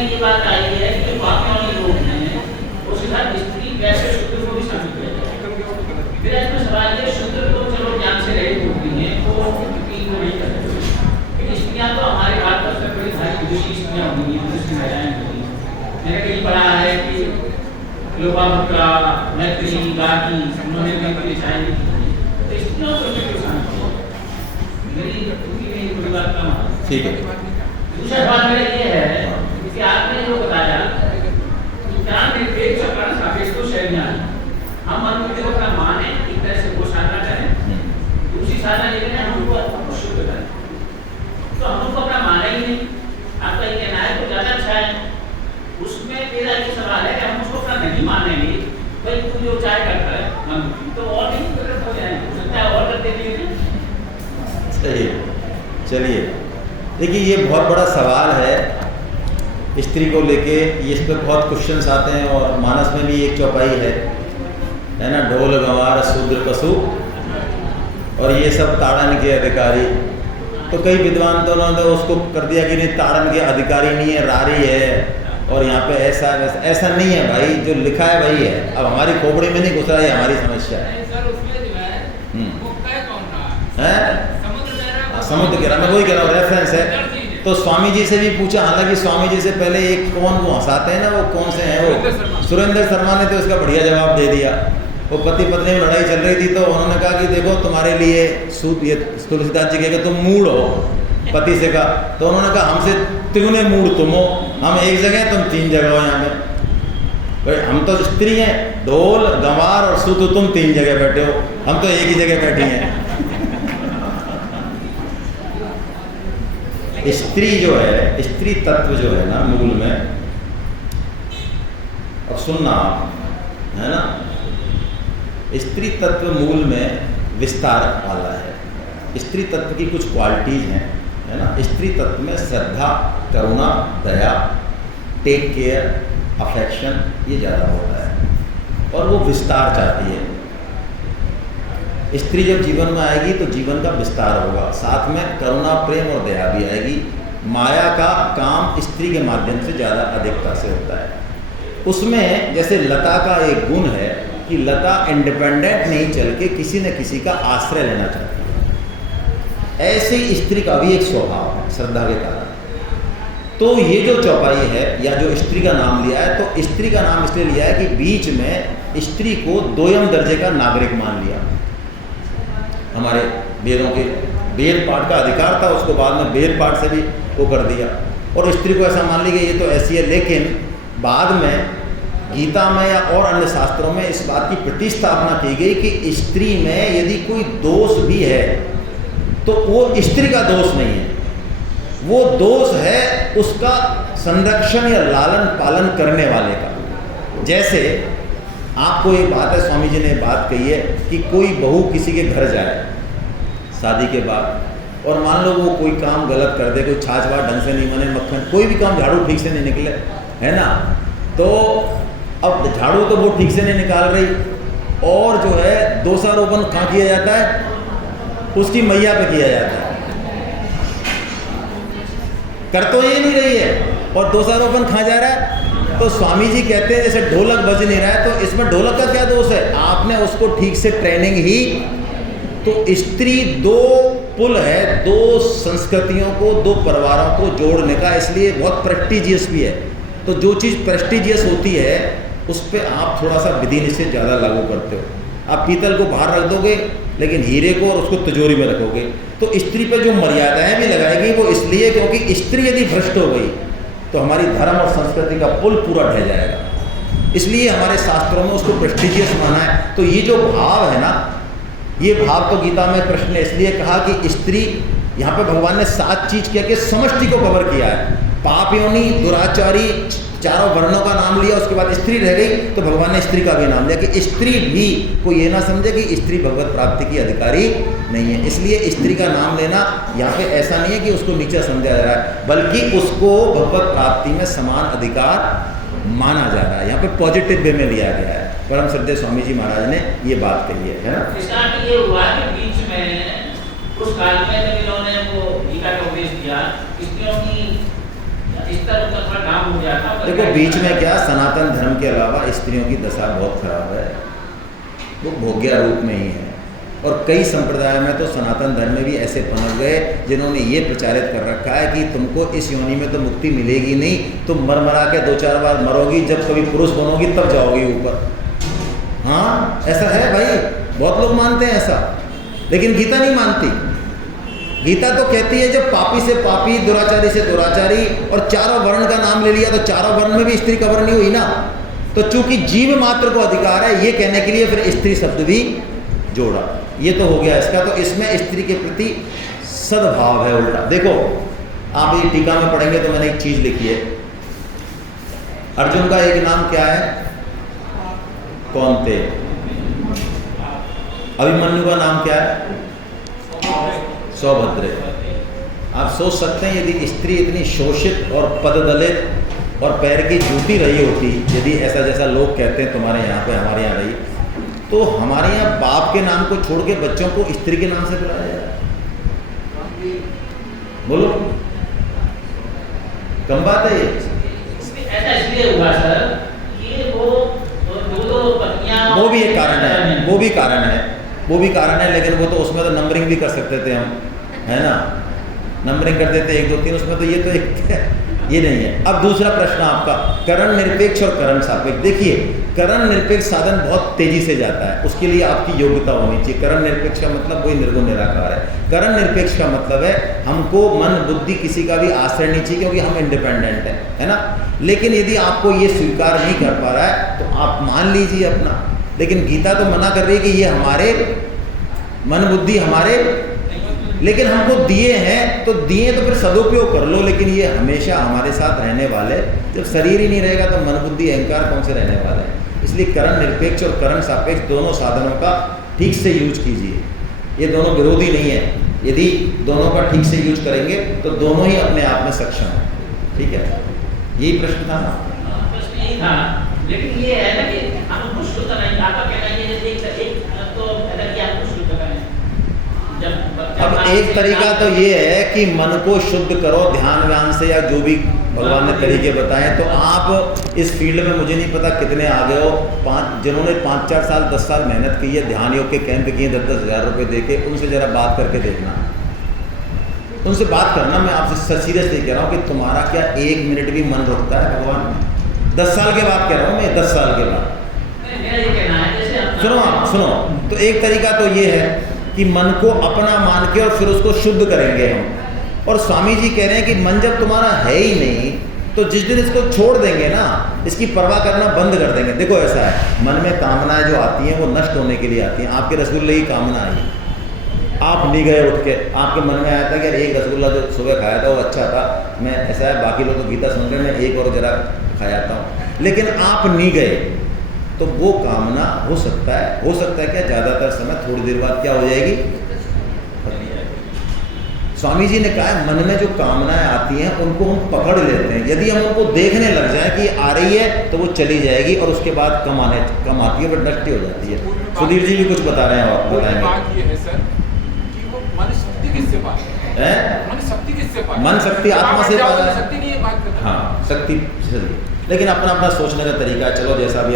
ये बात आई है कि पापियों लोग हैं उसके साथ स्त्री कैसे शूद्र को भी शामिल किया जाए। फिर इसमें सवाल है शूद्र तो चलो ज्ञान से रहित होती हैं तो स्त्री को नहीं करते, लेकिन स्त्रियाँ तो हमारे भारत में बड़ी भारी विदेशी स्त्रियाँ होंगी, विदेशी महिलाएं होंगी। मैंने कहीं पढ़ा है कि लोपामुद्रा, मैत्री, गागी उन्होंने भी अपनी चाय नहीं की, तो स्त्रियों को क्यों शामिल किया? मेरी थोड़ी बात कम है। ठीक है। दूसरा सवाल मेरा ये है कि आपने जो बताया कि क्या निरपेक्ष अपना सापेक्ष तो शैलियाँ हम अनुमति को अपना माने एक तरह से वो साधना करें, दूसरी साधना ये करें हम उनको शुद्ध करें, तो हम उनको अपना माना ही नहीं। आपका ये कहना है तो ज़्यादा अच्छा है। उसमें मेरा ये सवाल है कि हम उसको अपना नहीं मानेंगे, भाई तू जो चाय करता है मन तो और नहीं गलत हो जाएंगे, हो सकता है और करते भी। सही है। चलिए देखिए, ये बहुत बड़ा सवाल है स्त्री को लेके, इस पर बहुत क्वेश्चंस आते हैं और मानस में भी एक चौपाई है ना, ढोल गंवार शूद्र पशु और ये सब ताड़न के अधिकारी। तो कई विद्वान तो उन्होंने उसको कर दिया कि नहीं ताड़न के अधिकारी नहीं है, रारी है और यहाँ पे ऐसा वैसा। ऐसा नहीं है भाई, जो लिखा है वही है। अब हमारी खोपड़ी में नहीं घुस रहा है, हमारी समस्या है। समुद्र कह रहा, मैं वही कह रहा हूँ, रेफरेंस है। तो स्वामी जी से भी पूछा, हालांकि स्वामी जी से पहले एक कौन वो हंसाते हैं ना, वो कौन से हैं वो, सुरेंद्र शर्मा ने तो इसका बढ़िया जवाब दे दिया। वो पति पत्नी में लड़ाई चल रही थी तो उन्होंने कहा कि देखो तुम्हारे लिए ये तुलसीदास जी कहेगा तुम मूड हो, पति से कहा। तो उन्होंने कहा हमसे तिगुने मूड तुम हो, हम एक जगह तुम तीन जगह हो। यहाँ पे भाई हम तो स्त्री हैं, ढोल गंवार और सूत तुम तीन जगह बैठे हो, हम तो एक ही जगह बैठी हैं। स्त्री जो है, स्त्री तत्व जो है ना मूल में, अब सुनना है ना, स्त्री तत्व मूल में विस्तार वाला है। स्त्री तत्व की कुछ क्वालिटीज हैं, है ना। स्त्री तत्व में श्रद्धा, करुणा, दया, टेक केयर, अफेक्शन ये ज़्यादा होता है और वो विस्तार चाहती है। स्त्री जब जीवन में आएगी तो जीवन का विस्तार होगा, साथ में करुणा, प्रेम और दया भी आएगी। माया का काम स्त्री के माध्यम से ज़्यादा अधिकता से होता है। उसमें जैसे लता का एक गुण है कि लता इंडिपेंडेंट नहीं चल के किसी न किसी का आश्रय लेना चाहती है, ऐसे ही स्त्री का भी एक स्वभाव है श्रद्धा के कारण। तो ये जो चौपाई है या जो स्त्री का नाम लिया है, तो स्त्री का नाम इसलिए लिया है कि बीच में स्त्री को दोयम दर्जे का नागरिक मान लिया। हमारे वेदों के वेद पाठ का अधिकार था, उसको बाद में वेद पाठ से भी वो कर दिया और स्त्री को ऐसा मान लिया ये तो ऐसी है। लेकिन बाद में गीता में या और अन्य शास्त्रों में इस बात की प्रतिस्थापना की गई कि स्त्री में यदि कोई दोष भी है तो वो स्त्री का दोष नहीं है, वो दोष है उसका संरक्षण या लालन पालन करने वाले का। जैसे आपको एक बात है, स्वामी जी ने बात कही है कि कोई बहू किसी के घर जाए शादी के बाद और मान लो वो कोई काम गलत कर दे, कोई छाछ वाछ ढंग से नहीं बने, मक्खन कोई भी काम, झाड़ू ठीक से नहीं निकले, है ना, तो अब झाड़ू तो वो ठीक से नहीं निकाल रही और जो है दोषारोपण कहाँ किया जाता है, उसकी मैया पे किया जाता है। कर तो ये नहीं रही है और दोषारोपण कहाँ जा रहा है। तो स्वामी जी कहते हैं जैसे ढोलक बज नहीं रहा है तो इसमें ढोलक का क्या दोष है, आपने उसको ठीक से ट्रेनिंग ही। तो स्त्री दो पुल है, दो संस्कृतियों को, दो परिवारों को जोड़ने का, इसलिए बहुत प्रेस्टिजियस भी है। तो जो चीज़ प्रेस्टिजियस होती है उस पर आप थोड़ा सा विधि निषेध ज़्यादा लागू करते हो। आप पीतल को बाहर रख दोगे लेकिन हीरे को और उसको तिजोरी में रखोगे। तो स्त्री पर जो मर्यादाएं भी लगाएगी वो इसलिए क्योंकि स्त्री यदि भ्रष्ट हो गई तो हमारी धर्म और संस्कृति का पुल पूरा ढह जाएगा, इसलिए हमारे शास्त्रों में उसको प्रेस्टिजियस माना है। तो ये जो भाव है ना, ये भाव तो गीता में कृष्ण ने इसलिए कहा कि स्त्री, यहाँ पे भगवान ने 7 चीज क्या कि समष्टि को कवर किया है। पाप योनि, दुराचारी, चारों वर्णों का नाम लिया, उसके बाद स्त्री रह गई तो भगवान ने स्त्री का भी नाम लिया कि स्त्री भी कोई ये ना समझे कि स्त्री भगवत प्राप्ति की अधिकारी नहीं है। इसलिए स्त्री का नाम लेना यहाँ पे ऐसा नहीं है कि उसको नीचा समझा जा रहा है, बल्कि उसको भगवत प्राप्ति में समान अधिकार माना जा रहा है। यहाँ पे पॉजिटिव वे में लिया गया है। परम श्रद्धेय स्वामी जी महाराज ने ये बात कही है ना। ये हुआ कि बीच में उस काल में जब इन्होंने वो गीता का उपदेश दिया, स्त्रियों की इस तरह का थोड़ा काम हो गया था। देखो बीच में क्या, सनातन धर्म के अलावा स्त्रियों की दशा बहुत खराब है, वो भोग्या रूप में ही है। और कई संप्रदाय में तो सनातन धर्म में भी ऐसे पनप गए जिन्होंने ये प्रचारित कर रखा है कि तुमको इस योनि में तो मुक्ति मिलेगी नहीं, तुम मर मरा के 2-4 बार मरोगी, जब कभी पुरुष बनोगी तब जाओगी ऊपर। हाँ ऐसा है भाई, बहुत लोग मानते हैं ऐसा, लेकिन गीता नहीं मानती। गीता तो कहती है जब पापी से पापी, दुराचारी से दुराचारी, और चारों वर्ण का नाम ले लिया तो चारों वर्ण में भी स्त्री कवर नहीं हुई ना। तो चूंकि जीव मात्र को अधिकार है ये कहने के लिए फिर स्त्री शब्द भी जोड़ा, ये तो हो गया इसका। तो इसमें स्त्री के प्रति सद्भाव है उल्टा। देखो आप ये टीका में पढ़ेंगे तो मैंने एक चीज लिखी है, अर्जुन का एक नाम क्या है, कौनते। अभिमन्यु का नाम क्या है, सौभद्र। आप सोच सकते हैं यदि स्त्री इतनी शोषित और पददलित और पैर की जूती रही होती, यदि ऐसा जैसा लोग कहते हैं तुम्हारे यहाँ पे हमारे यहाँ रही, तो हमारे यहाँ बाप के नाम को छोड़ के बच्चों को स्त्री के नाम से बुलाया जाए। बोलो कम बात है ये? ऐसा इसलिए हुआ सर कि वो दो पत्नियां, वो भी एक कारण है, वो भी कारण है, वो भी कारण है, लेकिन वो तो उसमें तो नंबरिंग भी कर सकते थे हम, है ना, नंबरिंग कर देते 1 2 3, उसमें तो ये तो एक ये नहीं है। अब दूसरा प्रश्न आपका, करण निरपेक्ष और करण सापेक्ष। देखिए करण निरपेक्ष साधन बहुत तेजी से जाता है, उसके लिए आपकी योग्यता होनी चाहिए। करण निरपेक्ष का मतलब वही निर्गुण निराकार है। करण निरपेक्ष का मतलब है हमको मन बुद्धि किसी का भी आश्रय नहीं चाहिए, क्योंकि हम इंडिपेंडेंट है ना। लेकिन यदि आपको ये स्वीकार नहीं कर पा रहा है तो आप मान लीजिए अपना, लेकिन गीता तो मना कर रही है कि ये हमारे मन बुद्धि हमारे, लेकिन हमको दिए हैं तो दिए तो फिर सदुपयोग कर लो, लेकिन ये हमेशा हमारे साथ रहने वाले, जब शरीर ही नहीं रहेगा तो मन बुद्धि अहंकार कौन से रहने वाले हैं। इसलिए करण निरपेक्ष और करण सापेक्ष दोनों साधनों का ठीक से यूज कीजिए, ये दोनों विरोधी नहीं है। यदि दोनों का ठीक से यूज करेंगे तो दोनों ही अपने आप में सक्षम है। ठीक है, यही प्रश्न था ना? प्रश्न यही था, लेकिन ये है ना कि हम खुश होता नहीं, आपका कहना ये है एक तो अगर कि आप खुश होता नहीं। अब एक तरीका तो ये है कि मन को शुद्ध करो ध्यान व्यान से, या जो भी भगवान ने तरीके बताए। तो आप इस फील्ड में मुझे नहीं पता कितने आगे हो, जिन्होंने 5-4 साल 10 साल मेहनत की है, ध्यान योग के कैंप किए 10-10 हज़ार रुपये दे के, उनसे ज़रा बात करके देखना, उनसे बात करना। मैं आपसे सीरियसली कह रहा हूँ कि तुम्हारा क्या 1 मिनट भी मन रुकता है भगवान में? 10 साल के बाद कह रहा हूँ मैं, 10 साल के बाद। सुनो आप सुनो, तो एक तरीका तो ये है कि मन को अपना मान के और फिर उसको शुद्ध करेंगे हम। और स्वामी जी कह रहे हैं कि मन जब तुम्हारा है ही नहीं तो जिस दिन इसको छोड़ देंगे ना, इसकी परवाह करना बंद कर देंगे। देखो ऐसा है, मन में कामनाएं जो आती हैं वो नष्ट होने के लिए आती हैं। आपके रसगुल्ले की कामना आई, आप नहीं गए उठ के, आपके मन में आया था कि एक रसगुल्ला जो सुबह खाया था वो अच्छा था, मैं ऐसा है बाकी लोग तो गीता सुन रहे, मैं एक और जरा खा जाता हूँ, लेकिन आप नहीं गए तो वो कामना हो सकता है क्या ज़्यादातर समय थोड़ी देर बाद क्या हो जाएगी, स्वामी जी ने कहा है मन में जो कामनाएं आती हैं उनको हम पकड़ लेते हैं। यदि हम उनको देखने लग जाए कि आ रही है तो वो चली जाएगी, और उसके बाद कम आती है, बट नष्ट हो जाती है। सुधीर जी भी कुछ बता रहे हैं, आप बताएंगे। बात ये है सर कि वो मन शक्ति किससे पाता है? मन शक्ति किससे पाता है? मन शक्ति आत्मा से पाता है। शक्ति नहीं है बात करना। हाँ शक्ति, लेकिन अपना अपना सोचने का तरीका है। चलो जैसा भी